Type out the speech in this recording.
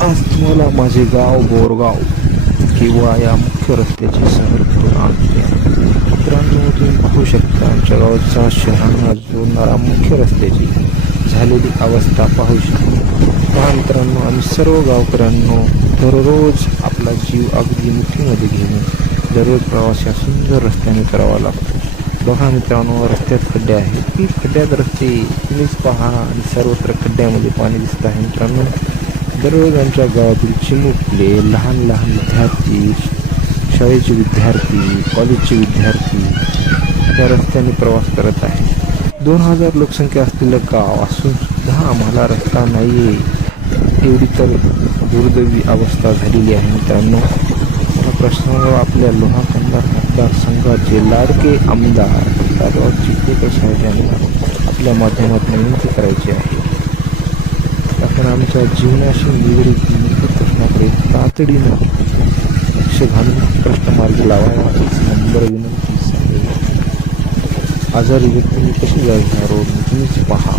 आज तुम्हाला माझे गाव बोरगाव किंवा या मुख्य रस्त्याची सहल करून आणते. मित्रांनो, तुम्ही पाहू शकता आमच्या गावाचा शहरांना जोडणारा मुख्य रस्त्याची झालेली अवस्था पाहू शकता. पहा मित्रांनो, आम्ही सर्व गावकऱ्यांनो दररोज आपला जीव अगदी मुठीमध्ये घेऊन दररोज प्रवास या सुंदर रस्त्याने करावा लागतो. बघा मित्रांनो, रस्त्यात खड्डे आहेत. ती खड्ड्यात रस्ते तुम्हीच पहा आणि सर्वत्र खड्ड्यामध्ये पाणी दिसत आहे. मित्रांनो, दररोज आमच्या गावातील चिमुकले लहान लहान विद्यार्थी, शाळेचे विद्यार्थी, कॉलेजचे विद्यार्थी या रस्त्याने प्रवास करत आहेत. 2000 लोकसंख्या असलेलं गाव असून सुद्धा आम्हाला रस्ता नाही आहे, एवढी तर दुर्दैवी अवस्था झालेली आहे. मित्रांनो, मला प्रश्न आपल्या लोहा कंधार मतदारसंघाचे लाडके आमदार दादा चिखलीकर साहेब यांना आपल्या माध्यमातून विनंती करायची आहे. आपण आमच्या जीवनाशी निगडीत मूलभूत प्रश्नाकडे तातडीनं लक्ष घालून प्रश्न मार्गी लावावा हीच नंबर विनंती आहे. आजारी व्यक्तींनी कशी जायचा रोड तुम्हीच पहा.